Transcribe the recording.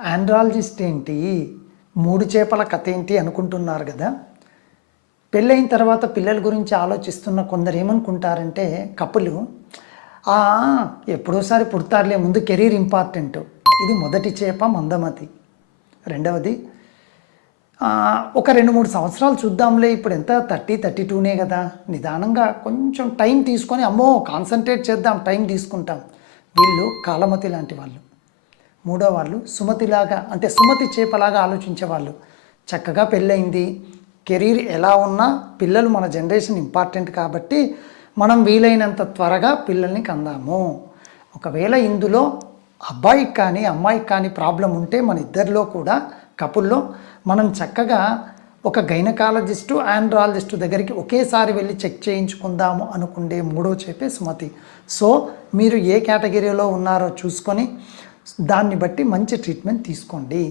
Andrologist ఏంటి, మూడు చేపల కథ ఏంటి అనుకుంటున్నారు కదా. పెళ్ళైన తర్వాత పిల్లల గురించి ఆలోచిస్తున్న కొందరు ఏమనుకుంటారంటే కపులు, "ఆ, ఎప్పుడోసారి పుడతారులే, ముందు కెరీర్ ఇంపార్టెంట్." ఇది మొదటి చేప మందమతి. రెండవది, ఒక 2-3 సంవత్సరాలు చూద్దాంలే, ఇప్పుడు ఎంత 32నే కదా, నిదానంగా కొంచెం టైం తీసుకొని అమ్మో కాన్సన్ట్రేట్ చేద్దాం, టైం తీసుకుంటాం. వీళ్ళు కాలమతి లాంటి వాళ్ళు. మూడో వాళ్ళు సుమతిలాగా, అంటే సుమతి చేపలాగా ఆలోచించే వాళ్ళు. చక్కగా పెళ్ళయింది, కెరీర్ ఎలా ఉన్నా పిల్లలు మన జనరేషన్ ఇంపార్టెంట్ కాబట్టి మనం వీలైనంత త్వరగా పిల్లల్ని కందాము. ఒకవేళ ఇందులో అబ్బాయికి కానీ అమ్మాయికి కానీ ప్రాబ్లం ఉంటే మన ఇద్దరిలో కూడా కపుల్లో మనం చక్కగా ఒక గైనకాలజిస్టు ఆండ్రాలజిస్టు దగ్గరికి ఒకేసారి వెళ్ళి చెక్ చేయించుకుందాము అనుకుండే మూడో చేపే సుమతి. సో మీరు ఏ కేటగిరీలో ఉన్నారో చూసుకొని దాన్ని బట్టి మంచి ట్రీట్మెంట్ తీసుకోండి.